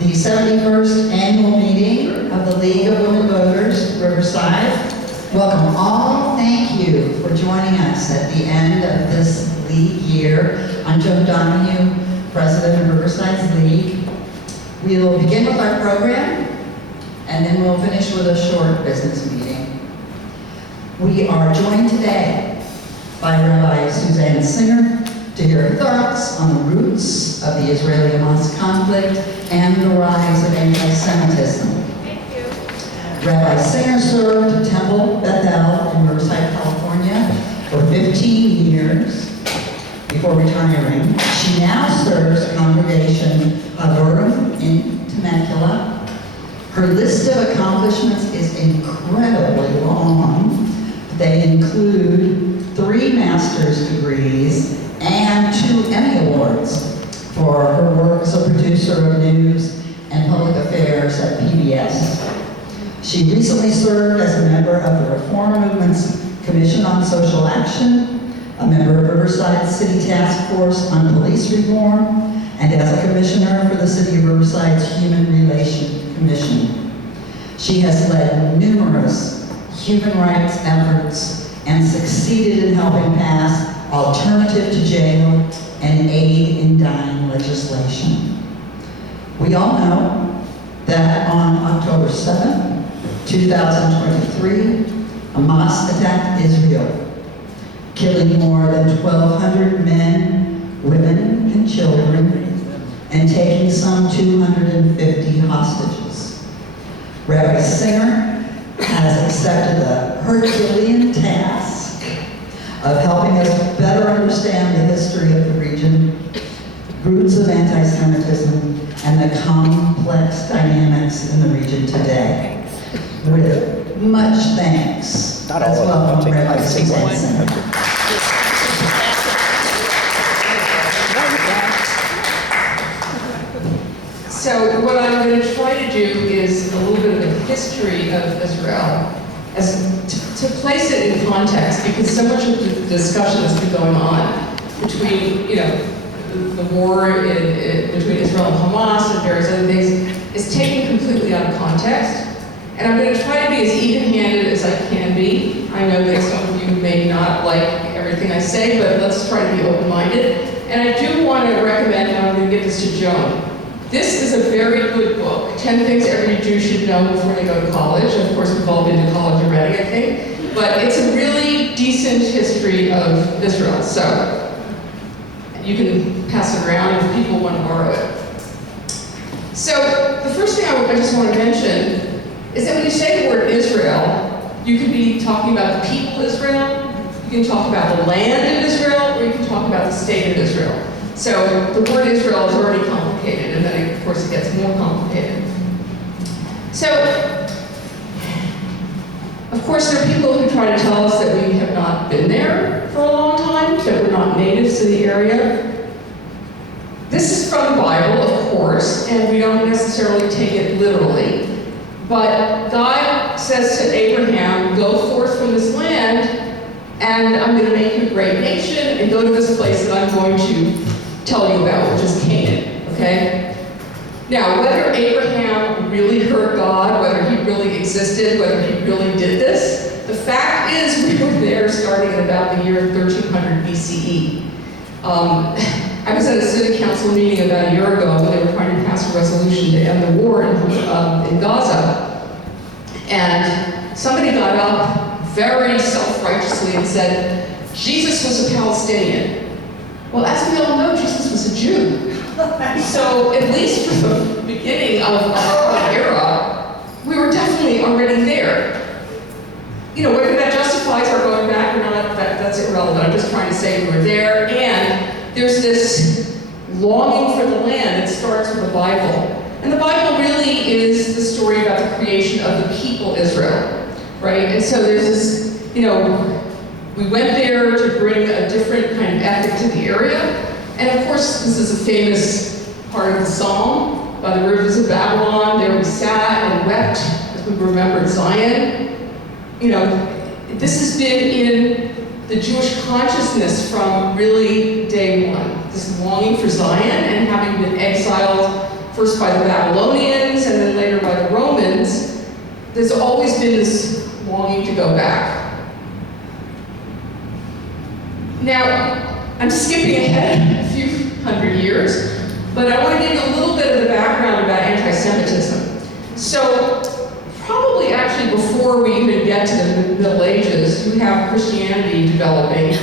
the 71st annual meeting of the League of Women Voters, Riverside. Welcome all. Thank you for joining us at the end of this League year. I'm Joan Donahue, President of Riverside's League. We will begin with our program, and then we'll finish with a short business meeting. We are joined today by Rabbi Suzanne Singer to hear her thoughts on the roots of the Israeli-Hamas conflict and the rise of anti-Semitism. Thank you. Rabbi Singer served Temple Bethel in Riverside, California for 15 years before retiring. She now serves Congregation Havurim in Temecula. Her list of accomplishments is incredibly long. They include 3 master's degrees and 2 Emmy Awards for her work as a producer of news and public affairs at PBS. She recently served as a member of the Reform Movement's Commission on Social Action, a member of Riverside City Task Force on Police Reform, and as a commissioner for the City of Riverside's Human Relations Commission. She has led numerous human rights efforts and succeeded in helping pass alternative to jail and aid in dying legislation. We all know that on October 7, 2023, Hamas attacked Israel, killing more than 1,200 men, women, and children, and taking some 250 hostages. Rabbi Singer has accepted the Herculean task of helping us better understand the history of the region, roots of anti-Semitism, and the complex dynamics in the region today. With much thanks, let's welcome Rabbi Suzanne Singer. So what I'm going to try to do is a little bit of a history of Israel, to place it in context, because so much of the discussion that's been going on between, the war between Israel and Hamas and various other things is taken completely out of context. And I'm going to try to be as even-handed as I can be. I know that some of you may not like everything I say, but let's try to be open-minded. And I do want to recommend, and I'm going to give this to Joan. This is a very good book, 10 Things Every Jew Should Know Before They Go to College. And of course, we've all been to college already, I think. But it's a really decent history of Israel. So you can pass it around if people want to borrow it. So the first thing I just want to mention is that when you say the word Israel, you could be talking about the people of Israel, you can talk about the land of Israel, or you can talk about the state of Israel. So the word Israel is already complicated, and then of course it gets more complicated. So, of course there are people who try to tell us that we have not been there for a long time, that we're not natives to the area. This is from the Bible, of course, and we don't necessarily take it literally. But God says to Abraham, go forth from this land, and I'm going to make you a great nation, and go to this place that I'm going to tell you about, which is Canaan, okay? Now, whether Abraham really heard God, whether he really existed, whether he really did this, the fact is we were there starting at about the year 1300 BCE. I was at a city council meeting about a year ago when they were trying to pass a resolution to end the war in Gaza. And somebody got up very self-righteously and said, Jesus was a Palestinian. Well, as we all know, Jesus was a Jew. So at least for the beginning of our era, we were definitely already there. Whether that justifies our going back or not, that's irrelevant. I'm just trying to say we were there. And there's this longing for the land that starts with the Bible. And the Bible really is the story about the creation of the people Israel, right? And so there's this, we went there to bring a different kind of ethic to the area. And of course, this is a famous part of the psalm, by the rivers of Babylon, there we sat and wept as we remembered Zion. This has been in the Jewish consciousness from really day one, this longing for Zion and having been exiled first by the Babylonians and then later by the Romans, there's always been this longing to go back. Now, I'm skipping ahead a few hundred years, but I want to give you a little bit of the background about anti-Semitism. So, probably actually before we even get to the Middle Ages, we have Christianity developing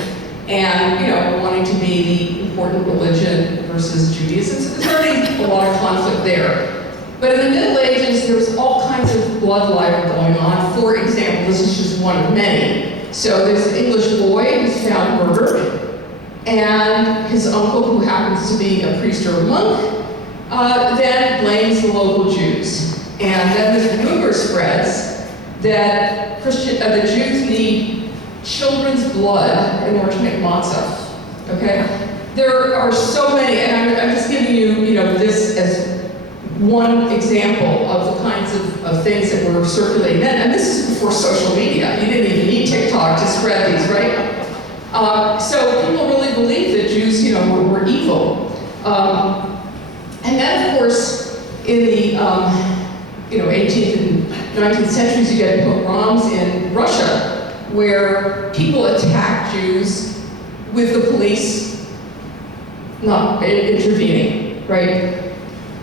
and, wanting to be the important religion versus Judaism. So there's already a lot of conflict there. But in the Middle Ages, there was all kinds of blood libel going on. For example, this is just one of many. So there's an English boy who's found murdered, and his uncle, who happens to be a priest or a monk, then blames the local Jews. And then this rumor spreads that the Jews need children's blood in order to make matzah. Okay? There are so many, and I'm just giving you, this as one example of the kinds of things that were circulating then. And this is before social media. You didn't even need TikTok to spread these, right? So people really believed that Jews, were evil. And then, of course, in the 18th and 19th centuries, you get pogroms in Russia, where people attack Jews with the police not intervening, right?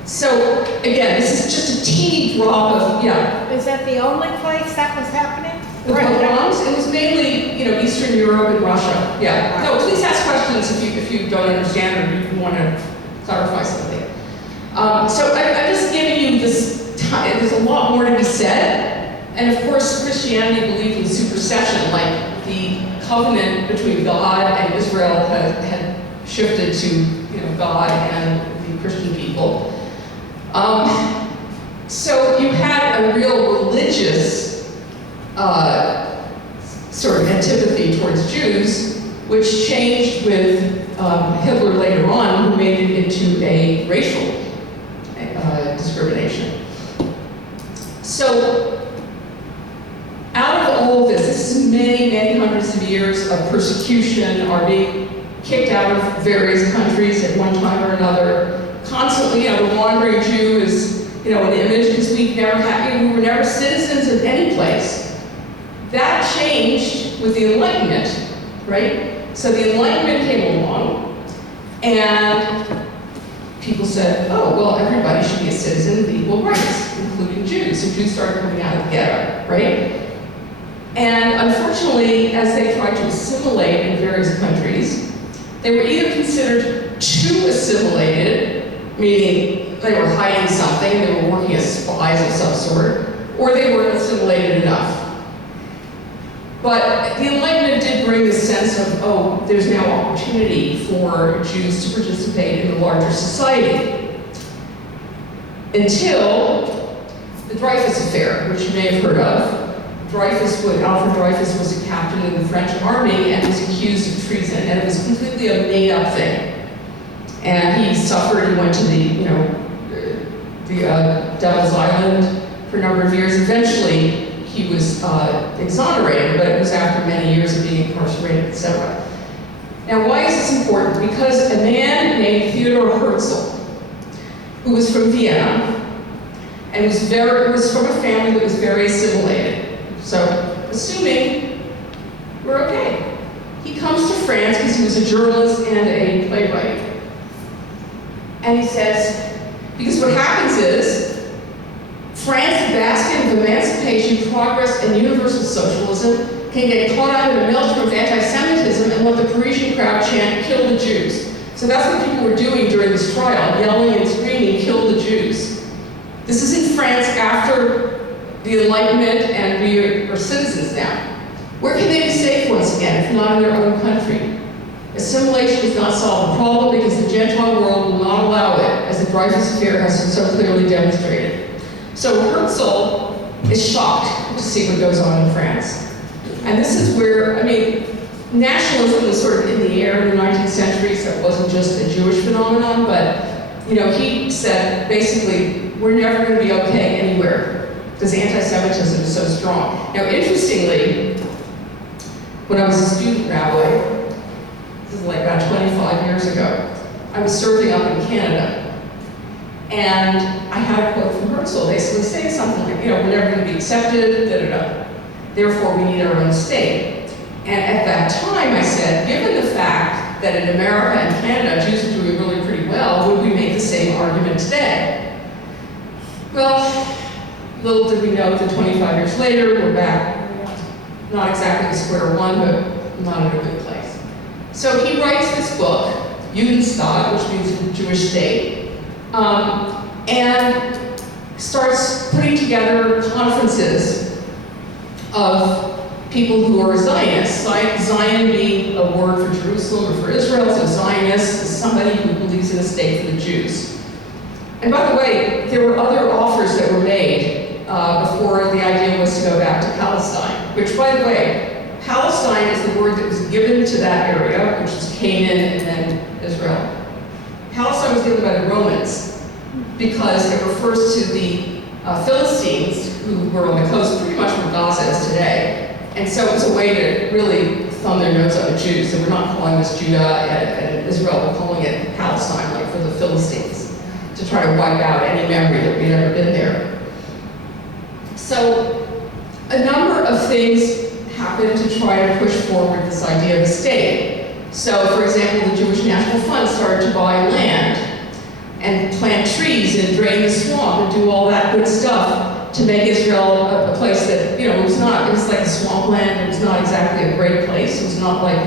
So, again, this is just a teeny drop of, Is that the only place that was happening? The pogroms, it was mainly, Eastern Europe and Russia, yeah. No, please ask questions if you don't understand or you want to clarify something. So I'm just giving you this time. There's a lot more to be said. And of course, Christianity believed in supersession, like the covenant between God and Israel had shifted to God and the Christian people. So you had a real religious sort of antipathy towards Jews, which changed with Hitler later on, who made it into a racial discrimination. So, out of all of this is many, many hundreds of years of persecution, are being kicked out of various countries at one time or another. Constantly, the wandering Jew is, an image because we were never citizens of any place. That changed with the Enlightenment, right? So the Enlightenment came along, and people said, oh, well, everybody should be a citizen of equal rights, including Jews. So Jews started coming out of the ghetto, right? And unfortunately, as they tried to assimilate in various countries, they were either considered too assimilated, meaning they were hiding something, they were working as spies of some sort, or they weren't assimilated enough. But the Enlightenment did bring this sense of, oh, there's now opportunity for Jews to participate in the larger society. Until the Dreyfus Affair, which you may have heard of. Alfred Dreyfus was a captain in the French army and was accused of treason, and it was completely a made-up thing. And he suffered, he went to the Devil's Island for a number of years. Eventually, he was exonerated, but it was after many years of being incarcerated, etc. Now, why is this important? Because a man named Theodor Herzl, who was from Vienna, and was from a family that was very assimilated. So, assuming we're okay. He comes to France because he was a journalist and a playwright. And he says, because what happens is, France, the basket of emancipation, progress, and universal socialism, can get caught up in a maelstrom of anti-Semitism and let the Parisian crowd chant, kill the Jews. So that's what people were doing during this trial, yelling and screaming, kill the Jews. This is in France after the Enlightenment, and we are citizens now. Where can they be safe once again, if not in their own country? Assimilation does not solve the problem because the Gentile world will not allow it, as the Dreyfus Affair has so clearly demonstrated. So Herzl is shocked to see what goes on in France. And this is where, nationalism was sort of in the air in the 19th century, so it wasn't just a Jewish phenomenon, but he said, basically, we're never going to be okay anywhere because anti-Semitism is so strong. Now, interestingly, when I was a student rabbi, this is like about 25 years ago, I was serving up in Canada. And I had a quote from Herzl basically saying something like, we're never going to be accepted, da-da-da. Therefore, we need our own state. And at that time, I said, given the fact that in America and Canada, Jews are doing really pretty well, would we make the same argument today? Well, little did we know that 25 years later, we're back, not exactly to square one, but not in a good place. So he writes this book, Judenstaat, which means Jewish state, and starts putting together conferences of people who are Zionists. Zion being a word for Jerusalem or for Israel, so Zionist is somebody who believes in a state for the Jews. And by the way, there were other offers that were made before the idea was to go back to Palestine, which, by the way, Palestine is the word that was given to that area, which is Canaan and then Israel. Palestine was given by the Romans because it refers to the Philistines who were on the coast pretty much where Gaza is today. And so it was a way to really thumb their nose at the Jews. So we're not calling this Judah and Israel, we're calling it Palestine, like for the Philistines, to try to wipe out any memory that we'd ever been there. So a number of things happened to try to push forward this idea of a state. So, for example, the Jewish National Fund started to buy land and plant trees and drain the swamp and do all that good stuff to make Israel a place that, it was like a swampland. It was not exactly a great place. It was not like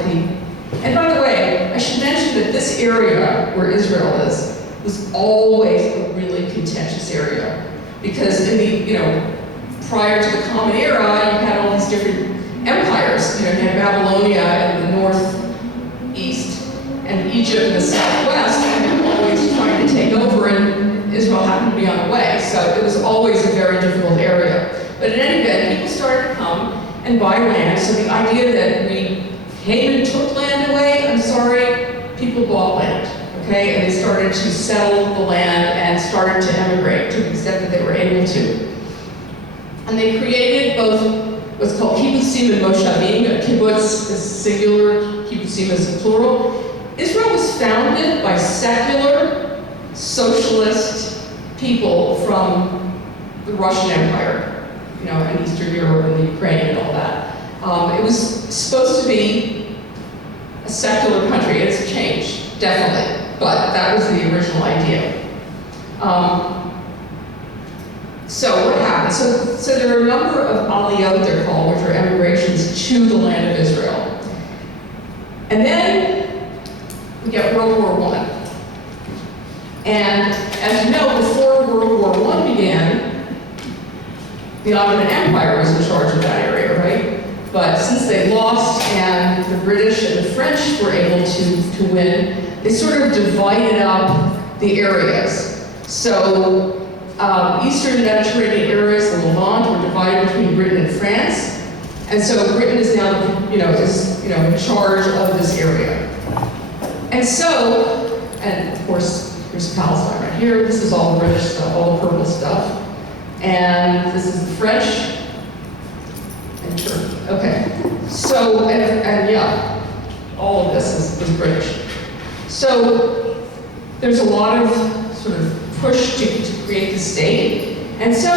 and by the way, I should mention that this area where Israel is was always a really contentious area because in the, prior to the Common Era, you had all these different empires. You had Babylonia in the northeast and Egypt in the southwest, and they were always trying to take over, and Israel happened to be on the way. So it was always a very difficult area. But in any event, people started to come and buy land. So the idea that we came and took land away, I'm sorry, people bought land, okay? And they started to settle the land and started to emigrate to the extent that they were able to. And they created both what's called kibbutzim and moshavim. Kibbutz is singular, kibbutzim is plural. Israel was founded by secular, socialist people from the Russian Empire, and Eastern Europe and the Ukraine and all that. It was supposed to be a secular country. It's changed, definitely, but that was the original idea. So what happened? So there are a number of aliyot, they're called, which are emigrations to the land of Israel. And then we get World War I. And as you know, before World War I began, the Ottoman Empire was in charge of that area, right? But since they lost and the British and the French were able to win, they sort of divided up the areas. So Eastern Mediterranean areas, the Levant, were divided between Britain and France. And so Britain is now, in charge of this area. And so, and of course, here's Palestine right here. This is all the British stuff, all the purple stuff. And this is the French and Turkey. Okay. So, and yeah, all of this is British. So there's a lot of sort of push to create the state. And so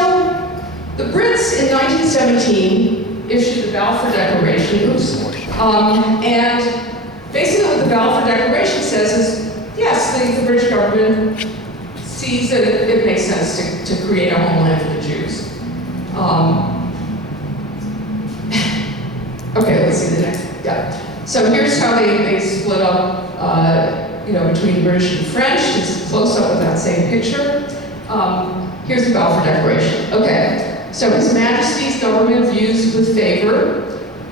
the Brits in 1917 issued the Balfour Declaration, and basically what the Balfour Declaration says is, yes, the British government sees that it makes sense to create a homeland for the Jews. Okay, let's see the next, yeah. So here's how they split up, between British and French. It's close up with that same picture. Here's the Balfour Declaration. Okay, so His Majesty's government views with favor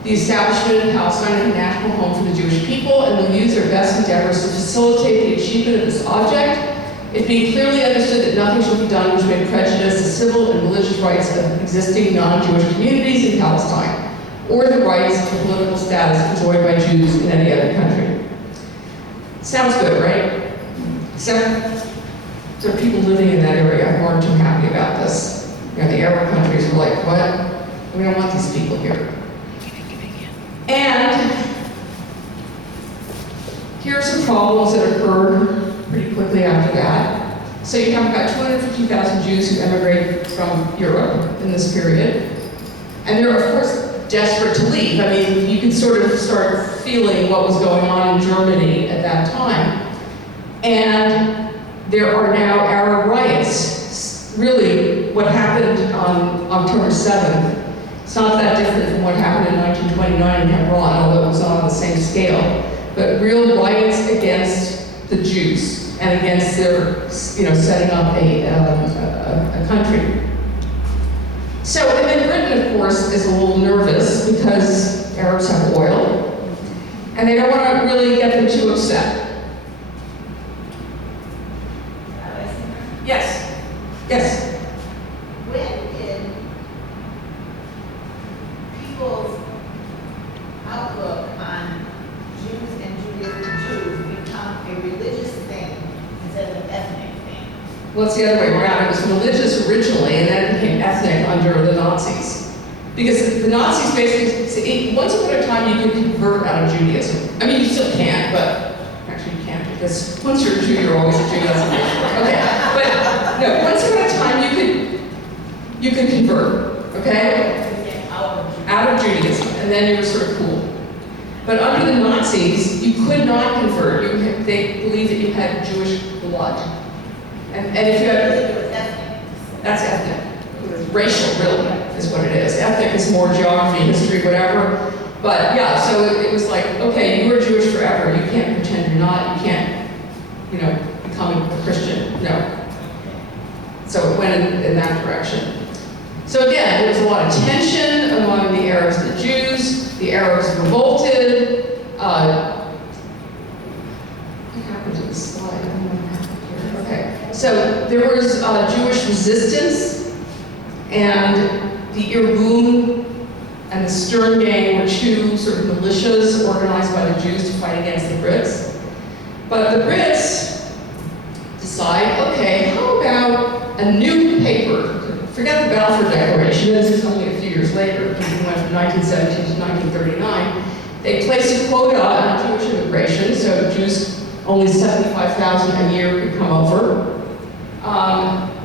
the establishment of Palestine as a national home for the Jewish people and will use their best endeavors to facilitate the achievement of this object. It being clearly understood that nothing shall be done which may prejudice the civil and religious rights of existing non-Jewish communities in Palestine, or the rights and political status enjoyed by Jews in any other country. Sounds good, right? Except there are people living in that area who aren't too happy about this. The Arab countries are like, what? We don't want these people here. And here are some problems that occurred pretty quickly after that. So you have about 250,000 Jews who emigrated from Europe in this period. And they're, of course, desperate to leave. I mean, you can sort of start feeling what was going on in Germany at that time. And there are now Arab riots. Really, what happened on October 7th, it's not that different from what happened in 1929 in Hebron, although it was not on the same scale. But real riots against the Jews and against their, setting up a country. So, and then Britain, of course, is a little nervous because Arabs have oil, and they don't want to really get them too upset. Yes. Yes. When did people's outlook on Jews and Judaism become a religious thing instead of an ethnic thing? Well, it's the other way around. It was religious originally, and then it became ethnic under the Nazis. Because the Nazis basically, once upon a time, you could convert out of Judaism. I mean, you still can, but actually you can't, because once you're a Jew, you're always a Jew. That's okay. But no, once upon a time, you could convert, okay? Out of Judaism, and then you were sort of cool. But under the Nazis, you could not convert. They believed that you had Jewish blood. And if you had, that's ethnic. Racial, really, is what it is. Ethnic is more geography, history, whatever. But yeah, so it was like, okay, you were Jewish forever. You can't pretend you're not. You can't, become a Christian. No. So it went in that direction. So again, there was a lot of tension among the Arabs and the Jews. The Arabs revolted. What happened to the slide? I don't know what happened here. Okay. So there was Jewish resistance, and the Irgun and the Stern Gang were two sort of militias organized by the Jews to fight against the Brits. But the Brits decide, okay, how about a new paper? Forget the Balfour Declaration, this is only a few years later, because we went from 1917 to 1939. They placed a quota on Jewish immigration, so Jews, only 75,000 a year could come over.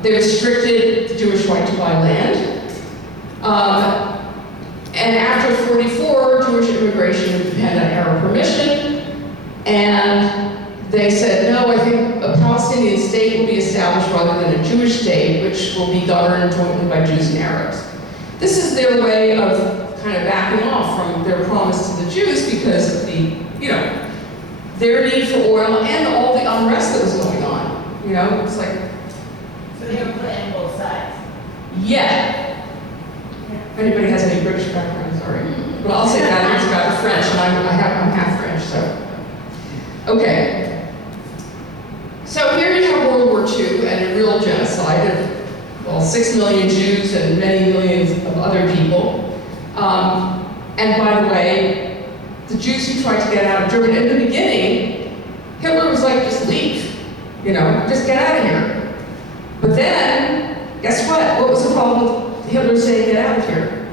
They restricted the Jewish right to buy land. And after 44, Jewish immigration would depend on Arab permission. And they said, no, I think a Palestinian state will be established rather than a Jewish state, which will be governed jointly by Jews and Arabs. This is their way of kind of backing off from their promise to the Jews because of the, their need for oil and all the unrest that was going on. It's like, So they were playing both sides. yeah. If anybody has any British background, sorry. But I'll say that it's about the French, and I'm half French, so. Okay. So here you have World War II and a real genocide of, 6 million Jews and many millions of other people. And by the way, the Jews who tried to get out of Germany, in the beginning, Hitler was like, just leave, just get out of here. But then, guess what? What was the problem with Hitler saying get out of here?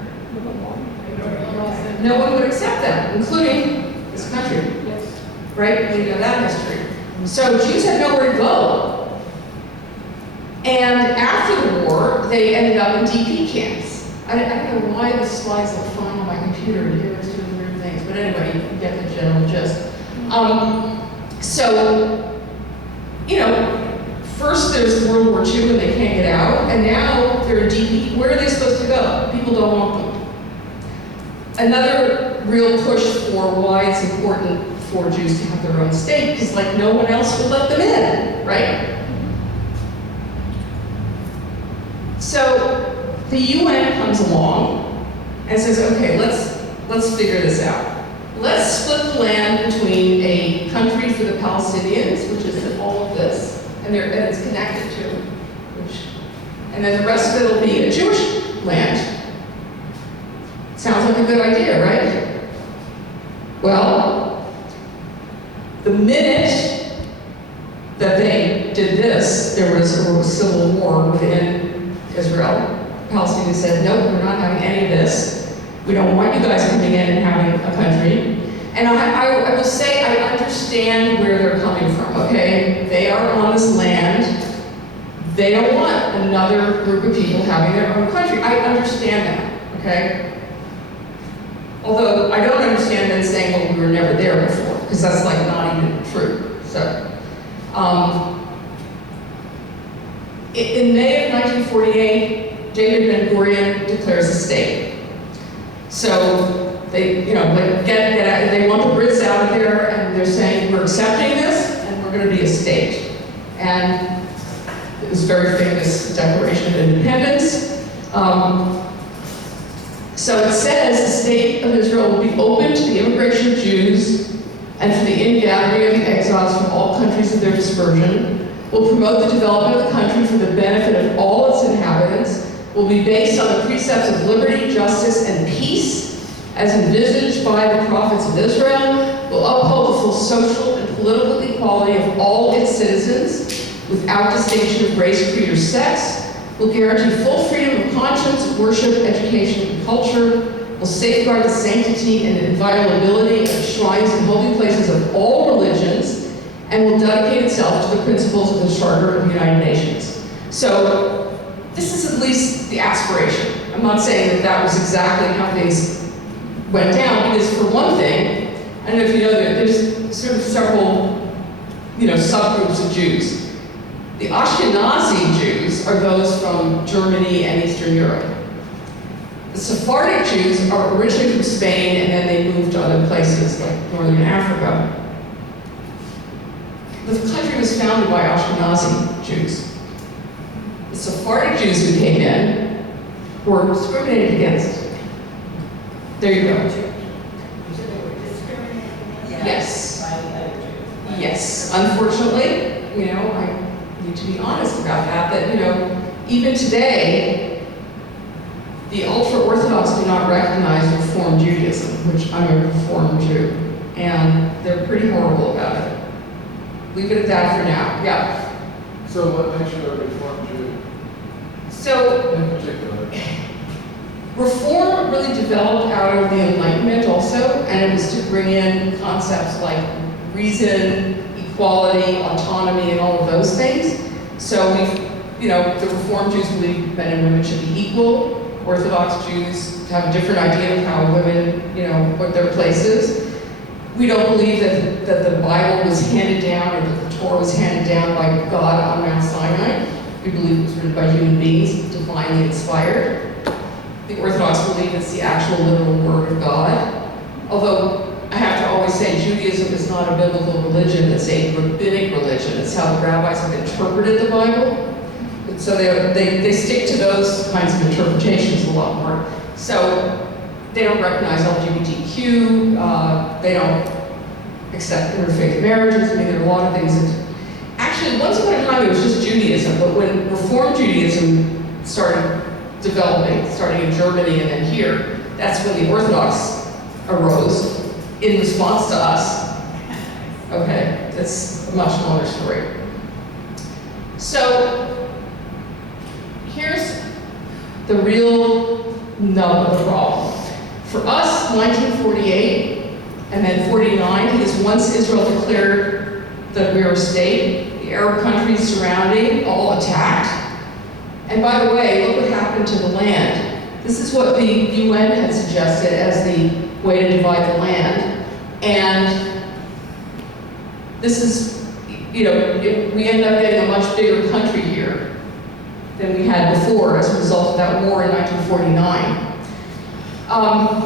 No one would accept them, including this country. Yes. Right? You know that history. So Jews had nowhere to go. And after the war, they ended up in DP camps. I don't know why the slides look fine on my computer. It was doing weird things. But anyway, you get the general gist. First there's World War II and they can't get out. And now they're in DP. Where are they supposed to go? People don't want them. Another real push for why it's important for Jews to have their own state, because no one else will let them in, right? So the UN comes along and says, okay, let's figure this out. Let's split the land between a country for the Palestinians, which is all of this, and it's connected to, and then the rest of it will be a Jewish land. Sounds like a good idea, right? Well, the minute that they did this, there was a civil war within Israel. Palestinians said, nope, we're not having any of this. We don't want you guys coming in and having a country. And I will say I understand where they're coming from, okay? They are on this land They don't want another group of people having their own country. I understand that, okay? Although I don't understand them saying, well, we were never there before, because that's like not even true. So, in May of 1948, David Ben-Gurion declares a state. So they, like get out, they want the Brits out of there, and they're saying, we're accepting this, and we're going to be a state. And it was a very famous Declaration of Independence. So it says the state of Israel will be open to the immigration of Jews and for the ingathering of the exiles from all countries of their dispersion, will promote the development of the country for the benefit of all its inhabitants, will be based on the precepts of liberty, justice, and peace as envisaged by the prophets of Israel, will uphold the full social and political equality of all its citizens without distinction of race, creed, or sex, will guarantee full freedom of conscience, worship, education, and culture, will safeguard the sanctity and inviolability of shrines and holy places of all religions, and will dedicate itself to the principles of the Charter of the United Nations. So this is at least the aspiration. I'm not saying that that was exactly how things went down, because for one thing, I don't know if you know that there's sort of several, subgroups of Jews. The Ashkenazi Jews are those from Germany and Eastern Europe. The Sephardic Jews are originally from Spain, and then they moved to other places like Northern Africa. The country was founded by Ashkenazi Jews. The Sephardic Jews who came in were discriminated against. There you go. Yes. Yes. Unfortunately, I need to be honest about that, even today, the ultra-Orthodox do not recognize Reform Judaism, which I'm a Reform Jew, and they're pretty horrible about it. Leave it at that for now. Yeah. So what makes you a Reform Jew So, in particular? Reform really developed out of the Enlightenment also, and it was to bring in concepts like reason, equality, autonomy, and all of those things. So the Reform Jews believe men and women should be equal. Orthodox Jews have a different idea of how women, what their place is. We don't believe that the Bible was handed down or that the Torah was handed down by God on Mount Sinai. We believe it was written by human beings, divinely inspired. The Orthodox believe it's the actual literal word of God. Although I have to always say Judaism is not a biblical religion, it's a rabbinic religion. It's how the rabbis have interpreted the Bible. And so they stick to those kinds of interpretations a lot more. So they don't recognize LGBTQ, they don't accept interfaith marriages. I mean, there are a lot of things that, actually, once upon a time it was just Judaism, but when Reform Judaism started developing, starting in Germany and then here, that's when the Orthodox arose in response to us. Okay, that's a much longer story. So, here's the real nub of the problem. For us, 1948 and then 49, because once Israel declared that we were a state, the Arab countries surrounding all attacked. And by the way, look what happened to the land. This is what the UN had suggested as the way to divide the land. And this is, we end up getting a much bigger country here than we had before as a result of that war in 1949.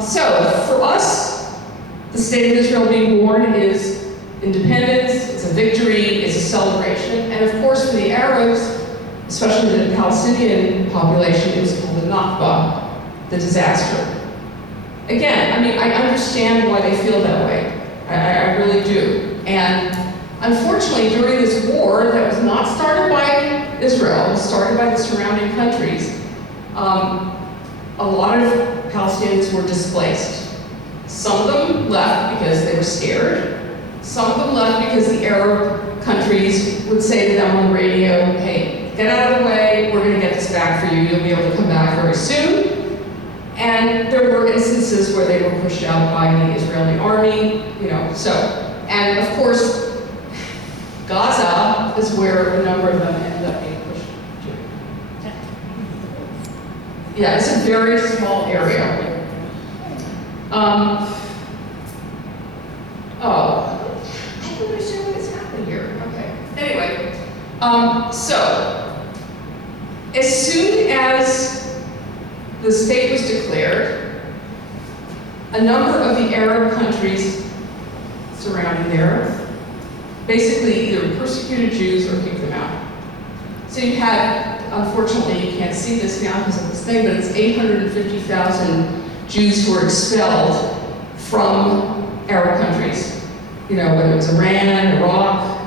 So for us, the state of Israel being born is independence, it's a victory, it's a celebration. And of course for the Arabs, especially the Palestinian population, it was called the Nakba, the disaster. Again, I understand why they feel that way. I really do. And unfortunately, during this war that was not started by Israel, it was started by the surrounding countries, a lot of Palestinians were displaced. Some of them left because they were scared. Some of them left because the Arab countries would say to them on the radio, hey, get out of the way, we're going to get this back for you, you'll be able to come back very soon. And there were instances where they were pushed out by the Israeli army, And of course, Gaza is where a number of them ended up being pushed to. Yeah, it's a very small area. Oh, I don't understand what is happening here. Okay. Anyway, so as soon as the state was declared, a number of the Arab countries surrounding there basically either persecuted Jews or kicked them out. So you had, unfortunately, you can't see this now because of this thing, but it's 850,000 Jews who were expelled from Arab countries. You know, whether it's Iran, Iraq,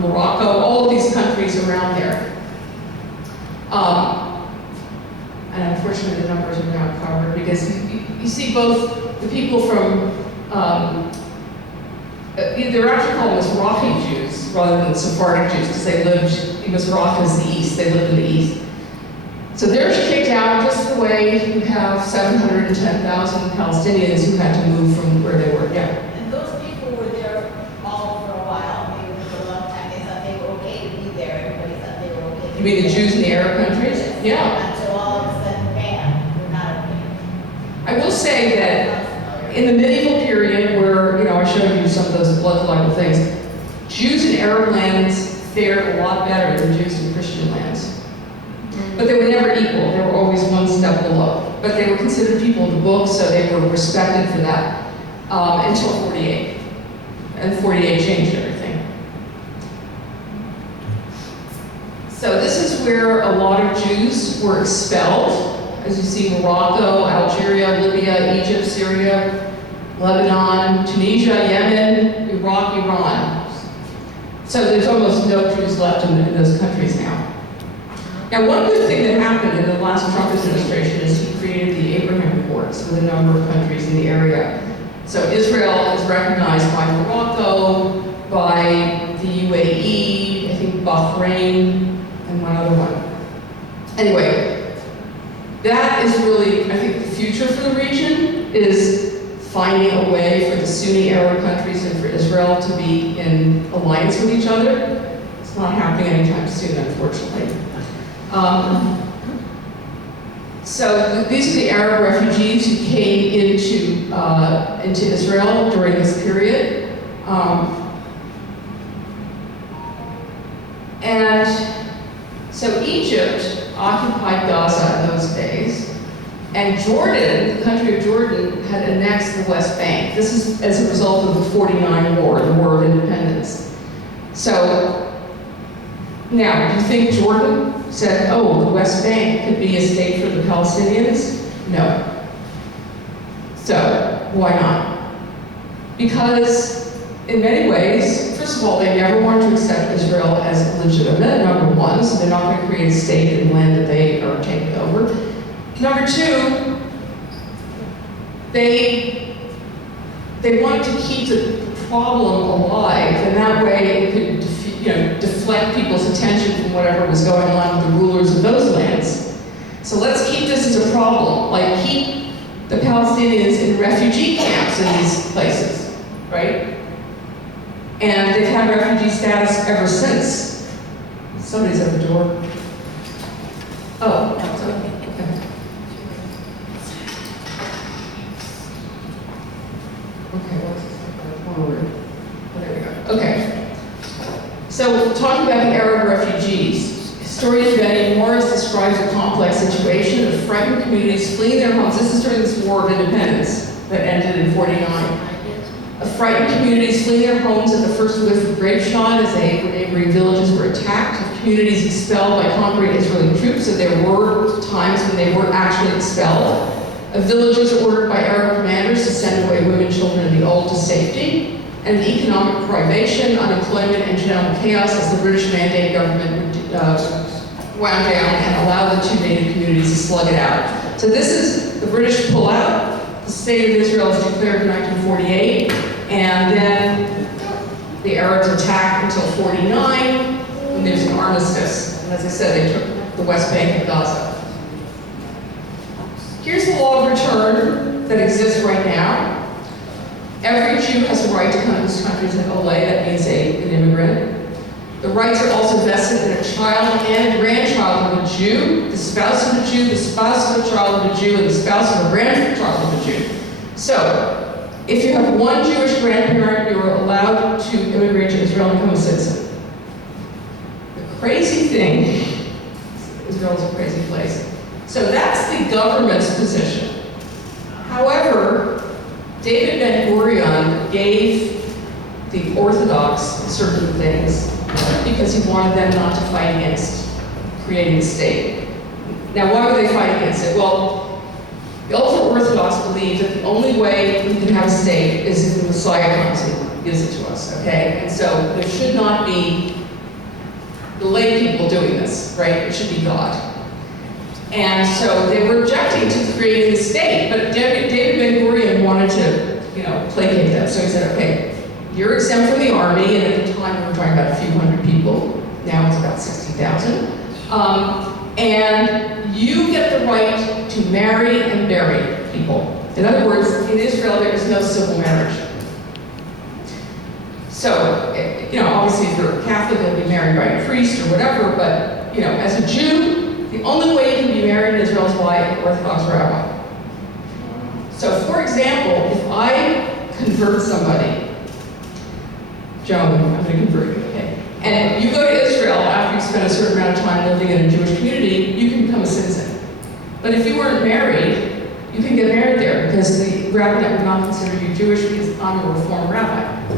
Morocco, all of these countries around there. And unfortunately, the numbers are not covered because you see both the people from, they're actually called Mizrahi Jews rather than Sephardic Jews because they lived, Mizrach is the east, they lived in the east. So they're kicked out just the way you have 710,000 Palestinians who had to move from where they were. Yeah. And those people were there all for a while, maybe for a long time. They thought they were okay to be there. Everybody thought they were okay. You mean the Jews in the Arab countries? Yeah. Until all of a sudden, bam, we're not okay. I will say that in the medieval period where, I showed you some of those blood libel things, Jews in Arab lands fared a lot better than Jews in Christian lands. But they were never equal. They were always one step below. But they were considered people of the book, so they were respected for that until 48. And 48 changed everything. So this is where a lot of Jews were expelled. As you see, Morocco, Algeria, Libya, Egypt, Syria, Lebanon, Tunisia, Yemen, Iraq, Iran. So there's almost no Jews left in those countries now. Now, one good thing that happened in the last Trump administration is he created the Abraham Accords with a number of countries in the area. So Israel is recognized by Morocco, by the UAE, I think Bahrain, and one other one. Anyway, that is really, I think, the future for the region is finding a way for the Sunni Arab countries and for Israel to be in alliance with each other. It's not happening anytime soon, unfortunately. So these are the Arab refugees who came into Israel during this period. And so Egypt occupied Gaza in those days, and Jordan, the country of Jordan, had annexed the West Bank. This is as a result of the 49 War, the War of Independence. So now, do you think Jordan said, oh, the West Bank could be a state for the Palestinians? No. So, why not? Because, in many ways, first of all, they never wanted to accept Israel as legitimate, number one, so they're not going to create a state in land that they are taking over. Number two, they wanted to keep the problem alive, and that way it could deflect people's attention from whatever was going on with the rulers of those lands. So let's keep this as a problem, like keep the Palestinians in refugee camps in these places, right? And they've had refugee status ever since. Somebody's at the door. Oh, okay. Okay, what's this? One word. Oh, there we go. Okay. So, talking about the Arab refugees, historian Benny Morris describes a complex situation of frightened communities fleeing their homes. This is during this War of Independence that ended in 49. Of frightened communities fleeing their homes at the first whiff of grapeshot as neighboring villages were attacked, of communities expelled by conquering Israeli troops, so there were times when they were actually expelled. Of villages ordered by Arab commanders to send away women, children, and the old to safety. And the economic privation, unemployment, and general chaos as the British Mandate government wound down and allowed the two native communities to slug it out. So this is the British pull out. The state of Israel is declared in 1948, and then the Arabs attack until 49, and there's an armistice. And as I said, they took the West Bank and Gaza. Here's the law of return that exists right now. Every Jew has the right to come to this country as an ole, that means an immigrant. The rights are also vested in a child and a grandchild of a Jew, the spouse of a Jew, the spouse of a child of a Jew, and the spouse of a grandchild of a Jew. So, if you have one Jewish grandparent, you are allowed to immigrate to Israel and become a citizen. The crazy thing, Israel is a crazy place. So that's the government's position. However, David Ben-Gurion gave the Orthodox certain things because he wanted them not to fight against creating a state. Now, why would they fight against it? Well, the ultra-Orthodox believe that the only way we can have a state is if the Messiah comes and gives it to us, okay? And so there should not be the lay people doing this, right? It should be God. And so they were objecting to creating the state, but David Ben-Gurion wanted to, placate them. So he said, okay, you're exempt from the army, and at the time we were talking about a few hundred people. Now it's about 60,000. And you get the right to marry and bury people. In other words, in Israel, there is no civil marriage. So, obviously if you're a Catholic, you'll be married by a priest or whatever, but, as a Jew, the only way you can be married in Israel is by an Orthodox rabbi. So, for example, if I convert somebody, Joan, I'm going to convert you, okay? And you go to Israel after you spend a certain amount of time living in a Jewish community, you can become a citizen. But if you weren't married, you can get married there because the rabbi would not consider you Jewish because I'm a Reform rabbi.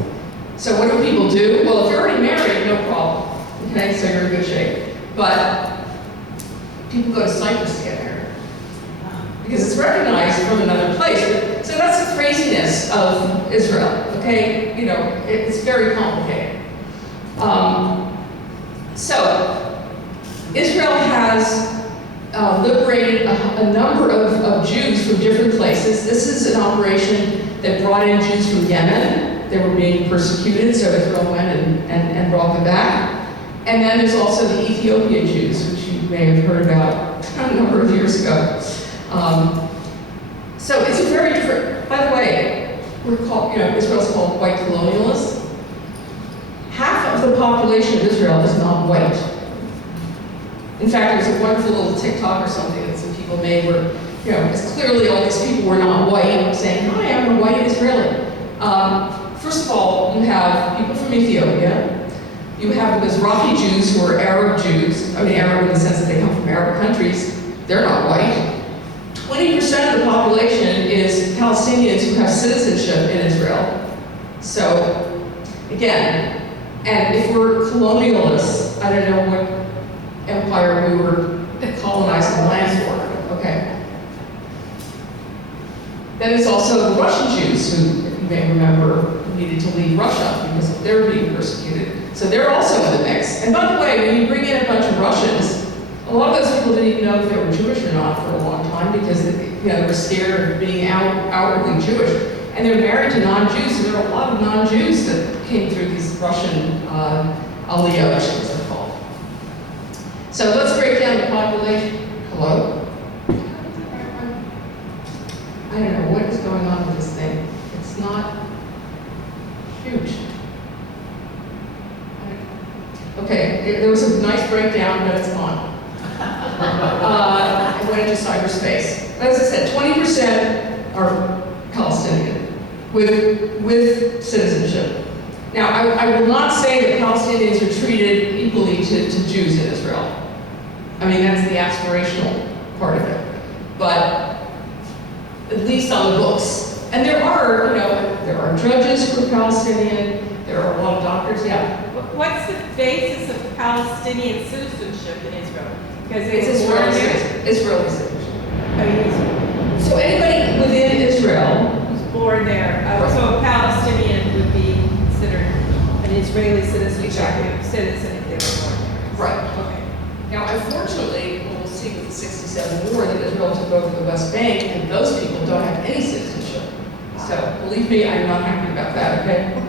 So what do people do? Well, if you're already married, no problem. Okay, so you're in good shape. But people go to Cyprus to get married because it's recognized from another place. So that's the craziness of Israel. Okay, it's very complicated. So Israel has liberated a number of Jews from different places. This is an operation that brought in Jews from Yemen. They were being persecuted, so Israel went and brought them back. And then there's also the Ethiopian Jews, which you may have heard about a number of years ago. So it's a very different, by the way, Israel's called white colonialists. Half of the population of Israel is not white. In fact, there's a wonderful little TikTok or something that some people made where, it's clearly all these people were not white saying, hi, I'm a white Israeli. First of all, you have people from Ethiopia. You have Mizrahi Jews who are Arab Jews. I mean, Arab in the sense that they come from Arab countries. They're not white. 20% of the population is Palestinians who have citizenship in Israel. So, again, and if we're colonialists, I don't know what empire we were colonizing the land for, okay? Then there's also the Russian Jews who, if you may remember, needed to leave Russia because they were being persecuted. So they're also in the mix. And by the way, when you bring in a bunch of Russians, a lot of those people didn't even know if they were Jewish or not for a long time because they were scared of being outwardly Jewish. And they're married to non-Jews, so there are a lot of non-Jews that came through these Russian aliyot, as they're called. So let's break down the population. Hello? I don't know what is going on with this thing. It's not huge. Okay, there was a nice breakdown, but it's gone. It went into cyberspace. As I said, 20% are Palestinian with citizenship. Now, I will not say that Palestinians are treated equally to Jews in Israel. I mean, that's the aspirational part of it. But at least on the books. And there are judges who are Palestinian, there are a lot of doctors, yeah. What's the basis of Palestinian citizenship in Israel? Because It's Israeli citizenship. So anybody within Israel who's born there. So a Palestinian would be considered an Israeli citizen if they were born there. Right. Okay. Now, unfortunately, we'll see with the 67 war that Israel took over the West Bank, and those people don't have any citizenship. So, believe me, I'm not happy about that, okay?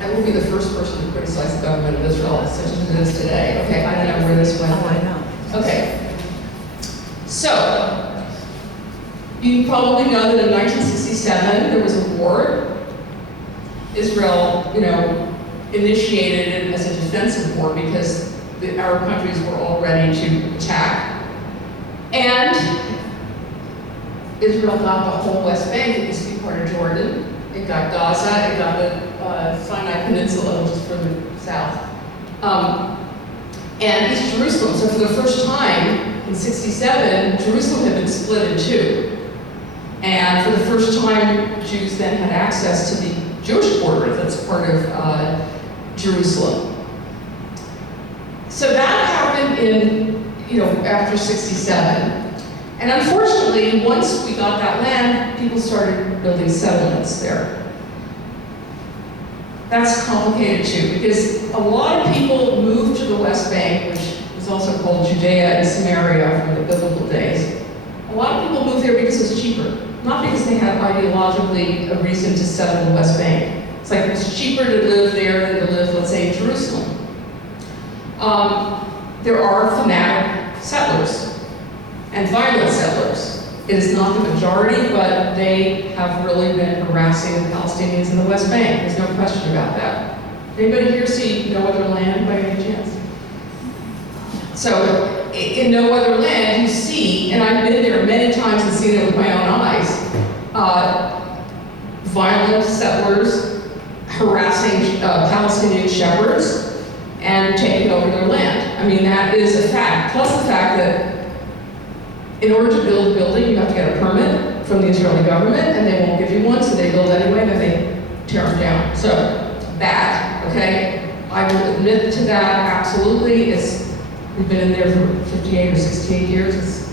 I will be the first person to criticize the government of Israel, such as it is today. Okay, I don't know where this went. Oh, I know. Okay. So, you probably know that in 1967, there was a war. Israel, initiated it as a defensive war because the Arab countries were all ready to attack. And Israel got the whole West Bank. It used to be part of Jordan. It got Gaza. It got the Sinai Peninsula, which is further south. And East Jerusalem. So for the first time in '67, Jerusalem had been split in two. And for the first time, Jews then had access to the Jewish border that's part of Jerusalem. So that happened in, after '67. And unfortunately, once we got that land, people started building settlements there. That's complicated too, because a lot of people moved to the West Bank, which was also called Judea and Samaria from the biblical days. A lot of people moved there because it was cheaper, not because they had ideologically a reason to settle the West Bank. It's like it's cheaper to live there than to live, let's say, in Jerusalem. There are fanatic settlers and violent settlers. It is not the majority, but they have really been harassing the Palestinians in the West Bank. There's no question about that. Anybody here see No Other Land by any chance? So, in No Other Land, you see, and I've been there many times and seen it with my own eyes, violent settlers harassing Palestinian shepherds and taking over their land. I mean, that is a fact. Plus the fact that in order to build a building, you have to get a permit from the Israeli government, and they won't give you one, so they build anyway, then they tear them down. So, bad, okay? I will admit to that, absolutely. We've been in there for 58 or 68 years.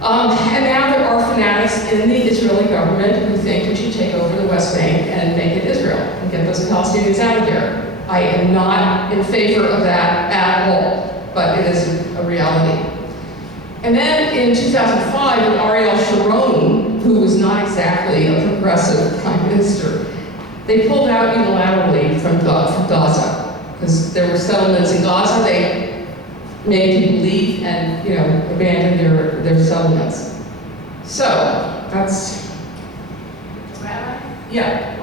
And now there are fanatics in the Israeli government who think we should take over the West Bank and make it Israel and get those Palestinians out of there. I am not in favor of that at all, but it is a reality. And then in 2005, with Ariel Sharon, who was not exactly a progressive prime minister, they pulled out unilaterally from Gaza, because there were settlements in Gaza. They made people leave and, abandon their settlements. So that's, Rabbi? yeah.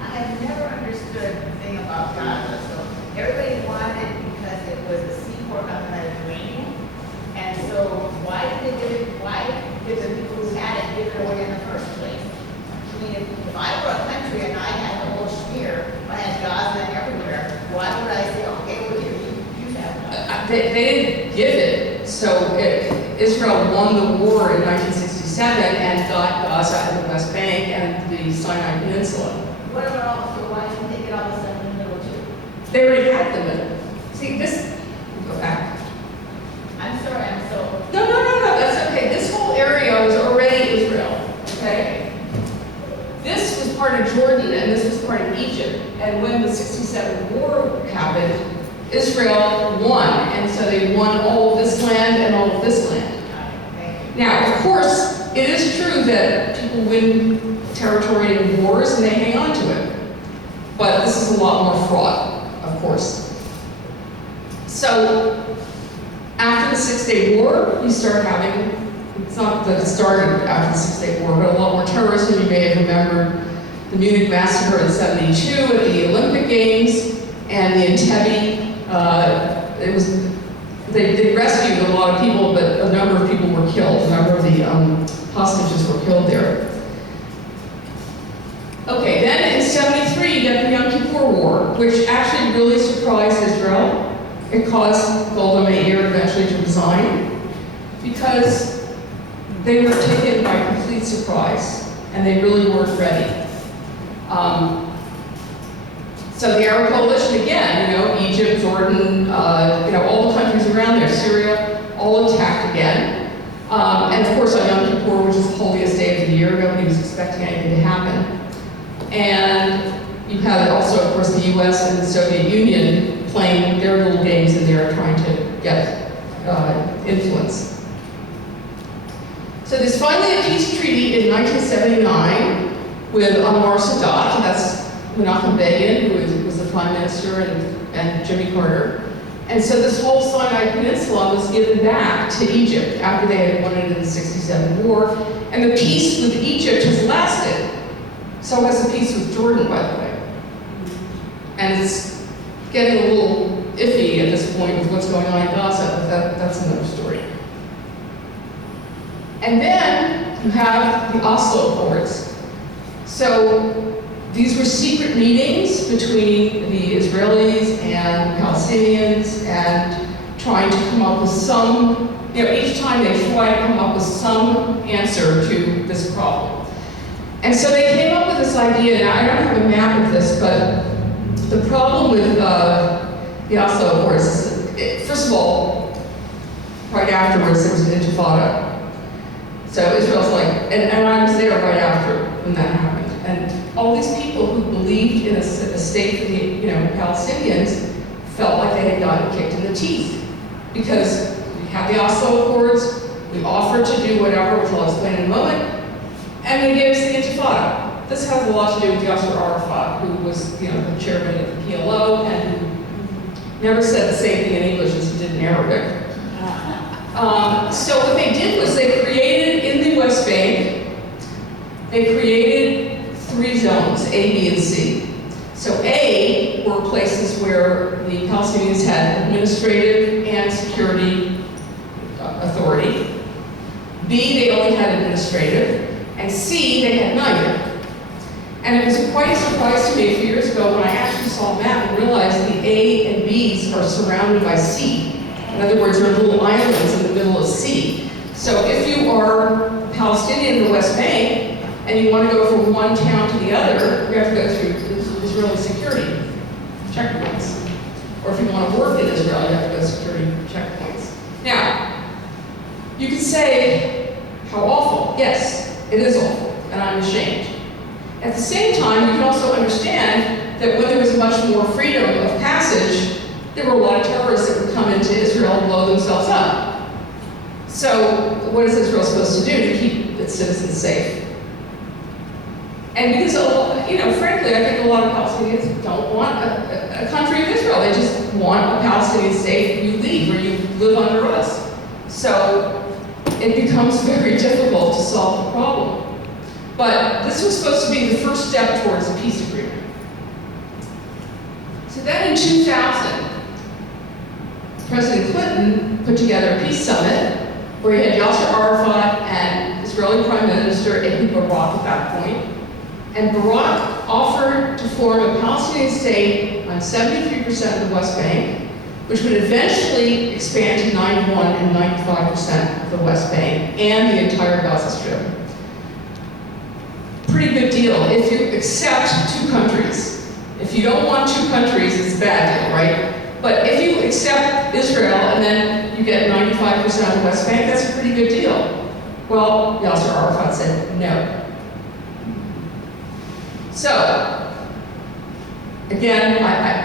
I have never understood the thing about Gaza. So everybody wanted it because it was a seaport on the Mediterranean. And so why did the people who had it give it away in the first place? I mean, if I were a country and I had the whole sphere, I had Gaza everywhere, why would I say, okay, well, you have Gaza? They didn't give it. So Israel won the war in 1967 and got Gaza and the West Bank and the Sinai Peninsula. What about also, why didn't they get all the stuff in the middle too? They already had them in. See, go back. I'm sorry, I'm so. No, that's okay. This whole area was already Israel, okay? This was part of Jordan and this was part of Egypt. And when the '67 war happened, Israel won. And so they won all of this land and all of this land. Now, of course, it is true that people win territory in wars and they hang on to it. But this is a lot more fraught, of course. So, after the Six-Day War, you start having, it's not that it started after the Six-Day War, but a lot more terrorism. You may have remembered the Munich massacre in '72 at the Olympic Games and the Entebbe. They rescued a lot of people, but a number of people were killed. A number of the hostages were killed there. Okay, then in '73, you get the Yom Kippur War, which actually really surprised Israel. It caused Golda Meir eventually to resign because they were taken by complete surprise and they really weren't ready. So the Arab coalition again, Egypt, Jordan, all the countries around there, Syria, all attacked again. And of course on Yom Kippur, which is the holiest day of the year, nobody was expecting anything to happen. And you had also, of course, the US and the Soviet Union playing their little games in there trying to get influence. So there's finally a peace treaty in 1979 with Anwar Sadat, that's Menachem Begin, who was the prime minister, and Jimmy Carter. And so this whole Sinai Peninsula was given back to Egypt after they had won it in the '67 war. And the peace with Egypt has lasted. So has the peace with Jordan, by the way. And it's getting a little iffy at this point with what's going on in Gaza, but that's another story. And then you have the Oslo Accords. So these were secret meetings between the Israelis and Palestinians and trying to come up with some, each time they try to come up with some answer to this problem. And so they came up with this idea, and I don't have a map of this, but the problem with the Oslo Accords is, first of all, right afterwards there was an intifada. So Israel's like, and I was there right after when that happened. And all these people who believed in a state for the Palestinians felt like they had gotten kicked in the teeth. Because we had the Oslo Accords, we offered to do whatever, which I'll explain in a moment, and they gave us the intifada. This has a lot to do with Yasser Arafat, who was the chairman of the PLO and who never said the same thing in English as he did in Arabic. So what they did was they created, in the West Bank, they created 3 zones, A, B, and C. So A were places where the Palestinians had administrative and security authority. B, they only had administrative. And C, they had neither. And it was quite a surprise to me a few years ago when I actually saw a map and realized the A and Bs are surrounded by C. In other words, there are little islands in the middle of C. So if you are Palestinian in the West Bank and you want to go from one town to the other, you have to go through Israeli security checkpoints. Or if you want to work in Israel, you have to go through security checkpoints. Now, you could say, how awful. Yes, it is awful, and I'm ashamed. At the same time, you can also understand that when there was much more freedom of passage, there were a lot of terrorists that would come into Israel and blow themselves up. So what is Israel supposed to do to keep its citizens safe? And because, frankly, I think a lot of Palestinians don't want a country of Israel. They just want a Palestinian state. You leave or you live under us. So it becomes very difficult to solve the problem. But this was supposed to be the first step towards a peace agreement. So then in 2000, President Clinton put together a peace summit where he had Yasser Arafat and Israeli Prime Minister Ehud Barak at that point. And Barak offered to form a Palestinian state on 73% of the West Bank, which would eventually expand to 91 and 95% of the West Bank and the entire Gaza Strip. Pretty good deal if you accept 2 countries. If you don't want 2 countries, it's a bad deal, right? But if you accept Israel and then you get 95% of the West Bank, that's a pretty good deal. Well, Yasser Arafat said no. So, again,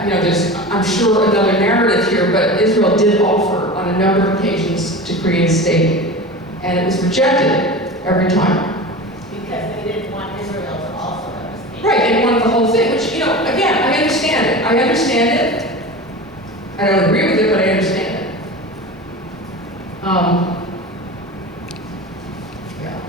there's, I'm sure, another narrative here, but Israel did offer on a number of occasions to create a state, and it was rejected every time. Because they didn't want Israel to also have a state. Right, they wanted the whole thing, which, again, I understand it. I understand it. I don't agree with it, but I understand it. Yeah.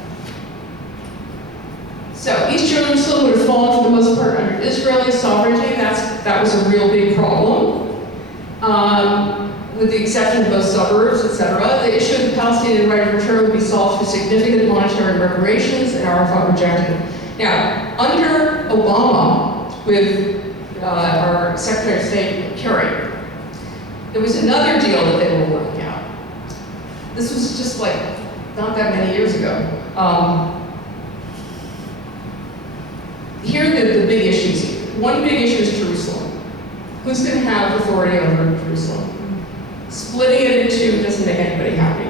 So East Jerusalem would have fallen for the most part under Israeli sovereignty. That was a real big problem. With the exception of those suburbs, etc. The issue of the Palestinian right of return would be solved through significant monetary reparations, and Arafat rejected it. Now, under Obama, with our Secretary of State, Kerry, there was another deal that they were working out. This was just like not that many years ago. Here are the big issues. One big issue is Jerusalem. Who's going to have authority over Jerusalem? Splitting it into doesn't make anybody happy.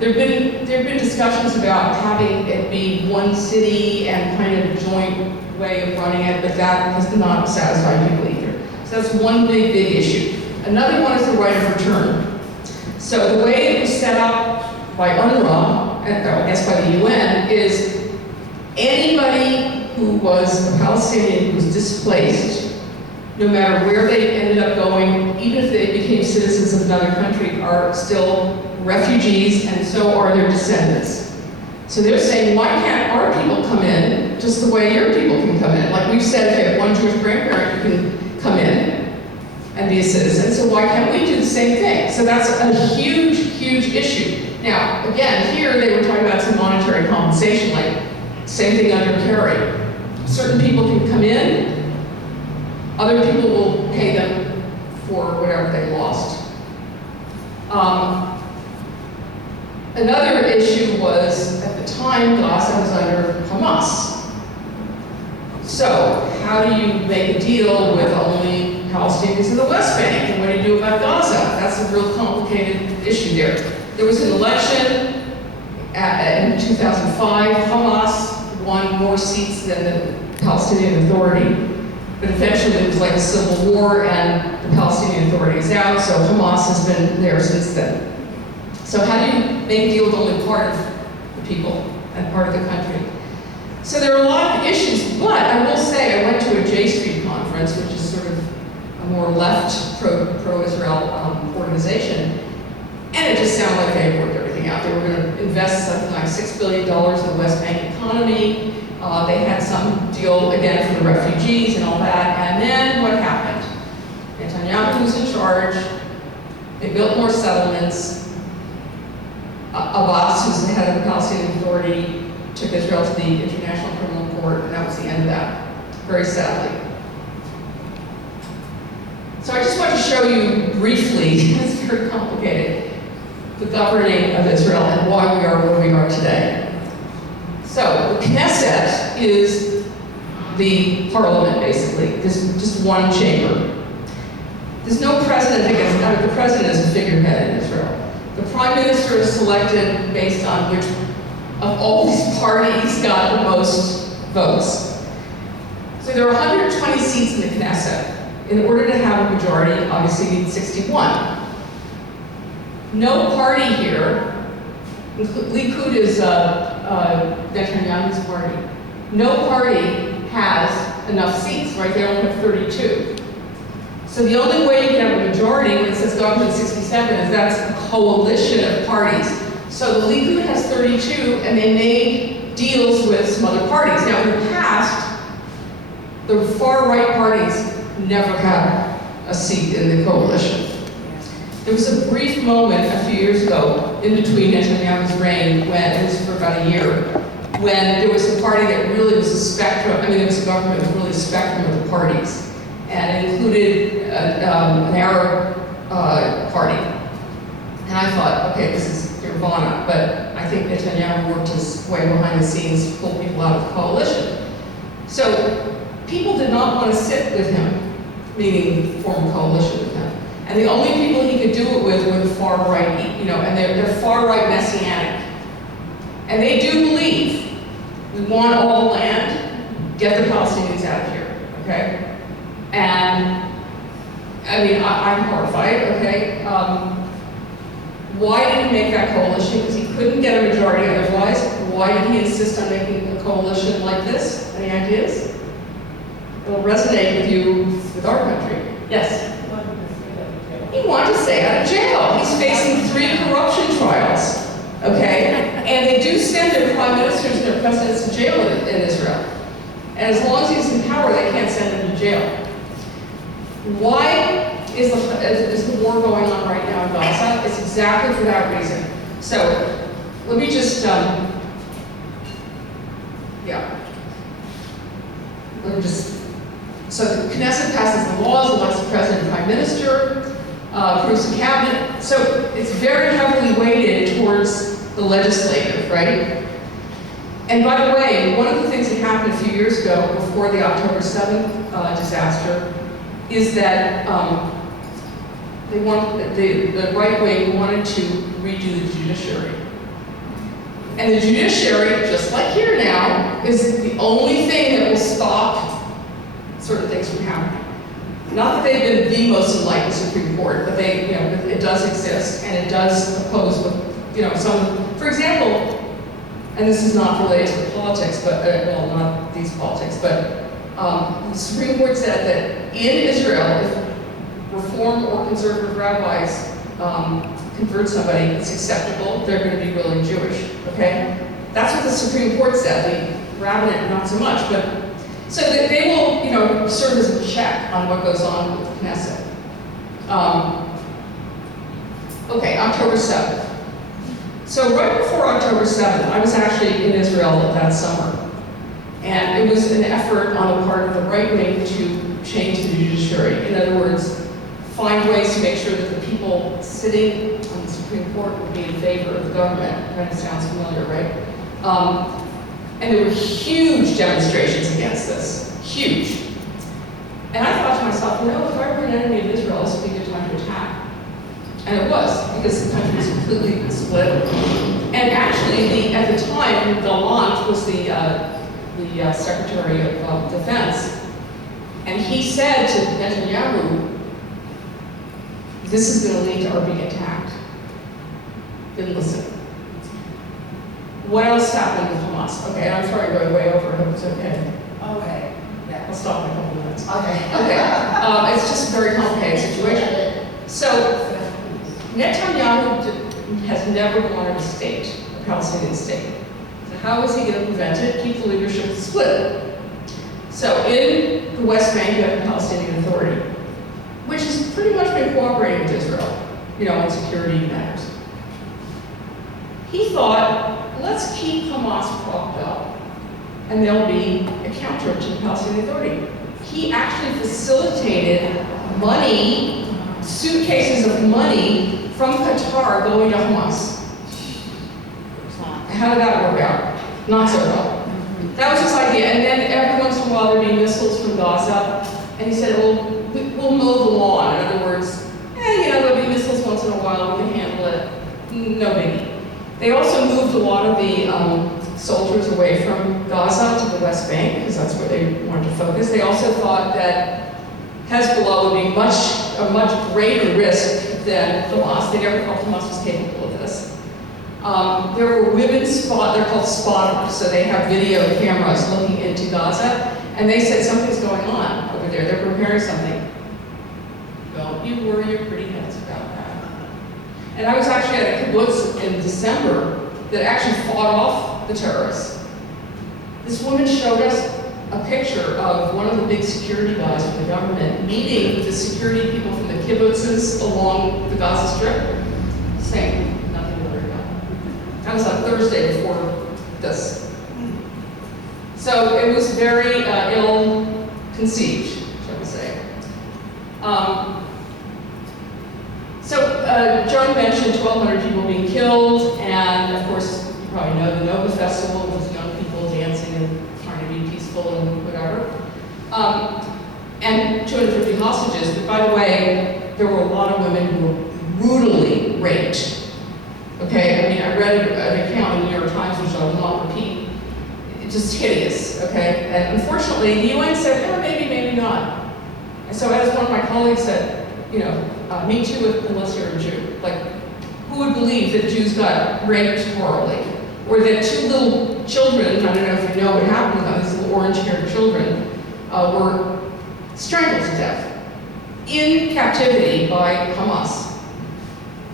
There have been discussions about having it be one city and kind of a joint way of running it, but that has not satisfied people either. So that's one big issue. Another one is the right of return. So the way it was set up by UNRWA, and I guess by the UN, is anybody who was a Palestinian who was displaced, no matter where they ended up going, even if they became citizens of another country, are still refugees, and so are their descendants. So they're saying, why can't our people come in just the way your people can come in? Like we've said, if you have one Jewish grandparent, you can come in. and be a citizen, so why can't we do the same thing? So that's a huge, huge issue. Now, again, here they were talking about some monetary compensation, like same thing under Kerry. Certain people can come in, other people will pay them for whatever they lost. Another issue was, at the time, Gaza was under Hamas. So, how do you make a deal with only Palestinians in the West Bank? And what do you do about Gaza? That's a real complicated issue there. There was an election in 2005. Hamas won more seats than the Palestinian Authority. But eventually it was like a civil war and the Palestinian Authority is out, so Hamas has been there since then. So how do you make a deal with only part of the people and part of the country? So there are a lot of issues, but I will say I went to a J Street conference, which is sort of a more left pro-Israel organization, and it just sounded like they worked everything out. They were going to invest something like $6 billion in the West Bank economy. They had some deal, again, for the refugees and all that. And then what happened? Netanyahu was in charge. They built more settlements. Abbas, who's the head of the Palestinian Authority, took Israel to the International Criminal Court, and that was the end of that, very sadly. So I just want to show you briefly, it's very complicated, the governing of Israel and why we are where we are today. So, the Knesset is the parliament, basically. There's just one chamber. There's no president the president is a figurehead in Israel. The prime minister is selected based on which of all these parties got the most votes. So there are 120 seats in the Knesset. In order to have a majority, obviously you need 61. No party here, Likud is Netanyahu's party. No party has enough seats, right? They only have 32. So the only way you can have a majority when it says government 67 is that's a coalition of parties. So the Likud has 32, and they made deals with some other parties. Now in the past, the far-right parties never had a seat in the coalition. There was a brief moment a few years ago in between Netanyahu's reign, when it was for about a year, when there was a party that really was a spectrum. I mean, it was a government with really a spectrum of the parties, and it included an Arab party. And I thought, okay, this is nirvana, but I think Netanyahu worked his way behind the scenes to pull people out of the coalition. So people did not want to sit with him, meaning form a coalition with him. And the only people he could do it with were the far right, and they're far right messianic. And they do believe we want all the land, get the Palestinians out of here, okay? And I mean, I'm horrified, okay? Why did he make that coalition? Because he couldn't get a majority otherwise. Why did he insist on making a coalition like this? Any ideas? It'll resonate with you, with our country. Yes? He wanted to stay out of jail. He's facing 3 corruption trials, okay? And they do send their prime ministers and their presidents to jail in Israel. And as long as he's in power, they can't send him to jail. Why is the war going on right now in Gaza? It's exactly for that reason. So, let me just, so the Knesset passes the laws, elects the president and prime minister, approves the cabinet. So it's very heavily weighted towards the legislative, right? And by the way, one of the things that happened a few years ago, before the October 7th disaster, is that the right wing wanted to redo the judiciary. And the judiciary, just like here now, is the only thing that will stop certain things from happening. Not that they've been the most enlightened Supreme Court, but they, it does exist, and it does oppose, some, for example, and this is not related to politics, but, well, not these politics, but the Supreme Court said that in Israel, if Reform or conservative rabbis convert somebody, it's acceptable, they're going to be really Jewish, okay? That's what the Supreme Court said, the rabbinate not so much, but so they will, serve as a check on what goes on with the Knesset. Okay, October 7th. So right before October 7th, I was actually in Israel that summer. And it was an effort on the part of the right wing to change the judiciary. In other words, find ways to make sure that the people sitting on the Supreme Court would be in favor of the government. Kind of sounds familiar, right? And there were huge demonstrations against this. Huge. And I thought to myself, you know, if I were an enemy of Israel, this would be a good time to attack. And it was, because the country was completely split. And actually, at the time, Gallant was the Secretary of Defense. And he said to Netanyahu, this is going to lead to our being attacked. Didn't listen. What else happened with Hamas? Okay, I'm sorry, going way over. I hope it's okay. Okay, yeah. I'll stop in a couple minutes. Okay. Okay. It's just a very complicated situation. So, Netanyahu has never wanted a state, a Palestinian state. So how is he going to prevent it? Keep the leadership split. So in the West Bank, you have the Palestinian Authority, which has pretty much been cooperating with Israel, you know, on security matters. He thought, let's keep Hamas propped up, and there'll be a counter to the Palestinian Authority. He actually facilitated money, suitcases of money from Qatar going to Hamas. How did that work out? Not so well. That was his idea. And then every once in a while there'd be missiles from Gaza. And he said, well, we'll mow the lawn. In other words, you know, there'll be missiles once in a while, we can handle it. No biggie. They also moved a lot of the soldiers away from Gaza to the West Bank, because that's where they wanted to focus. They also thought that Hezbollah would be a much greater risk than Hamas. They never thought Hamas was capable of this. There were women they're called spotters, so they have video cameras looking into Gaza, and they said something's going on over there. They're preparing something. Don't you worry your pretty heads about that. And I was actually at a kibbutz in December that actually fought off the terrorists. This woman showed us a picture of one of the big security guys from the government meeting with the security people from the kibbutzes along the Gaza Strip, saying nothing to worry about. That was on Thursday before this. So it was very ill-conceived, shall we say. Joan mentioned 1,200 people being killed, and of course, you probably know the Nova Festival with young people dancing and trying to be peaceful and whatever. And 250 hostages, but by the way, there were a lot of women who were brutally raped. Okay, I mean, I read an account in the New York Times, which I will not repeat. It's just hideous, okay? And unfortunately, the UN said, oh, maybe, maybe not. And so as one of my colleagues said, you know, me too, unless you're a Jew. Like, who would believe that Jews got raped horribly? Or that two little children, I don't know if you know what happened to those little orange-haired children, were strangled to death in captivity by Hamas.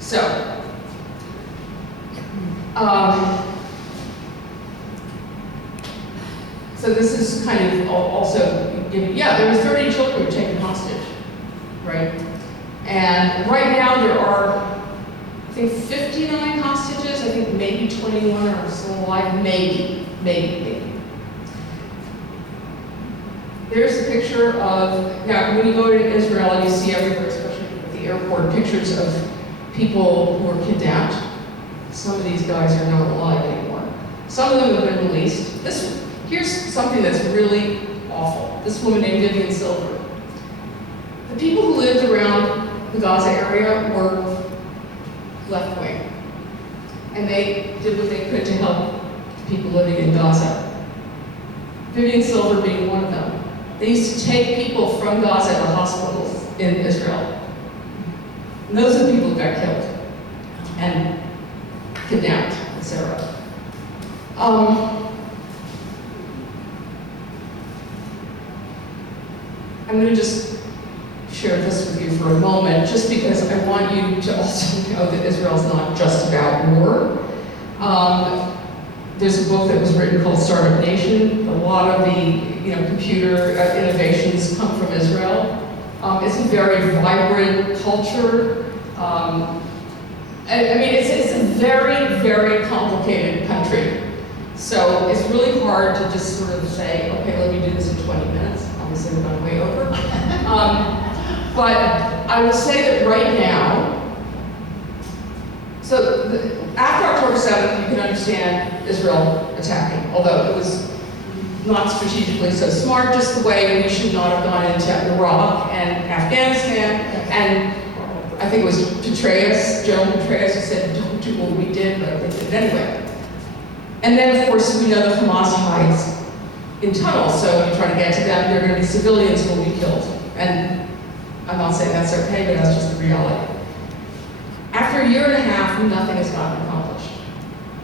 So, so this is kind of also, yeah, there were 30 children who were taken hostage, right? And right now there are, I think, 59 hostages. I think maybe 21 are still alive. Maybe. There's a picture of, now when you go to Israel and you see everywhere, especially at the airport, pictures of people who were kidnapped. Some of these guys are not alive anymore. Some of them have been released. Here's something that's really awful. This woman named Vivian Silver. The people who lived around the Gaza area were left wing. And they did what they could to help people living in Gaza. Vivian Silver being one of them. They used to take people from Gaza to hospitals in Israel. And those are the people who got killed and kidnapped, etc. I'm going to just share this with you for a moment, just because I want you to also know that Israel's not just about war. There's a book that was written called Startup Nation. A lot of the computer innovations come from Israel. It's a very vibrant culture. I mean, it's a very, very complicated country. So it's really hard to just sort of say, okay, let me do this in 20 minutes. Obviously, we're going way over. But I would say that right now, after October 7th, you can understand Israel attacking, although it was not strategically so smart, just the way we should not have gone into Iraq and Afghanistan. And I think it was Joan Petraeus, who said, don't do what we did, but they did it anyway. And then, of course, we know that Hamas hides in tunnels, so you try to get to them, there are going to be civilians who will be killed. And I'm not saying that's okay, but that's just the reality. After a year and a half, nothing has gotten accomplished.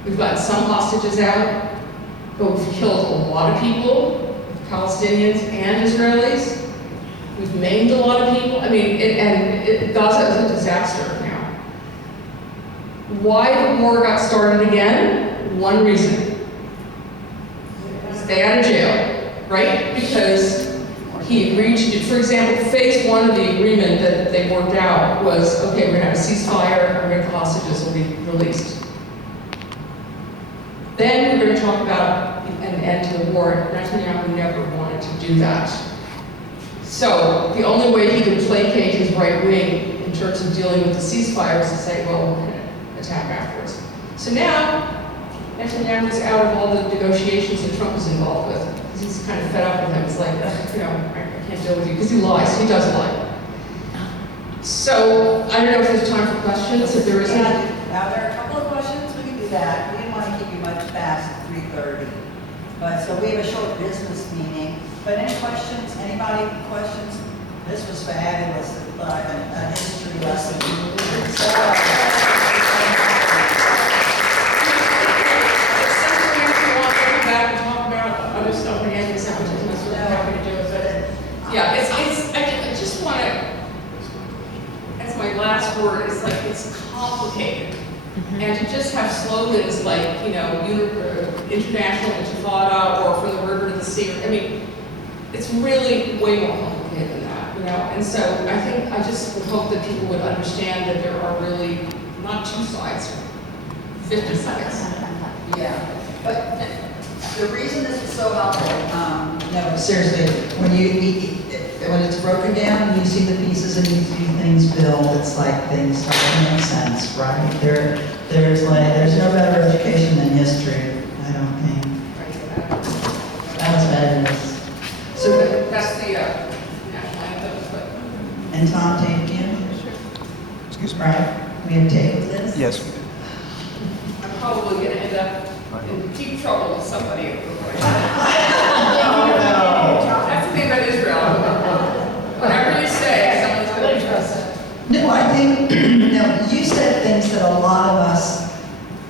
We've gotten some hostages out, but we've killed a lot of people, Palestinians and Israelis. We've maimed a lot of people. I mean, Gaza is a disaster now. Why the war got started again? One reason. Stay out of jail, right? Because he agreed to do, for example, phase 1 of the agreement that they worked out was, okay, we're gonna have a ceasefire, and the hostages will be released. Then we're gonna talk about an end to the war. Netanyahu never wanted to do that. So the only way he could placate his right wing in terms of dealing with the ceasefire is to say, well, we're going to attack afterwards. So now, Netanyahu is out of all the negotiations that Trump is involved with. Because he's kind of fed up with him. It's like, I can't deal with you. Because he lies. He does lie. So I don't know if there's time for questions. If there isn't. Now, there are a couple of questions. We can do that. We didn't want to keep you much past 3:30. But so we have a short business meeting. But any questions? Anybody questions? This was fabulous. Like a history lesson. Other stuff and antisemitism, that's what I'm happy to do with it. Yeah, I just want to, as my last word, it's like, it's complicated. And to just have slogans like, International Intifada or From the River to the Sea, I mean, it's really way more complicated than that, And so I just would hope that people would understand that there are really not two sides, 50 sides. Yeah. But the reason this is so helpful, No, seriously, when it's broken down and you see the pieces and you see things build, it's like things start to make sense, right? There's no better education than history, I don't think. That was fabulous. So that's the national anthem. And Tom, take it in? Excuse me? Right, we have tape of this? Yes. I'm probably going to end up in deep trouble with somebody. That's the thing about Israel. Whatever you say, someone's going to trust it. No, I think, you said things that a lot of us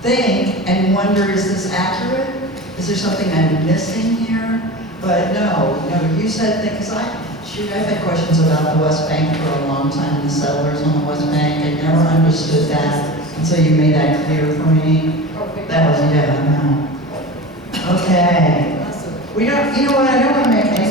think and wonder, is this accurate? Is there something I'm missing here? But no, you said things I've had questions about the West Bank for a long time, the settlers on the West Bank. I never understood that until you made that clear for me. That was, no. Okay. We don't, I don't want to make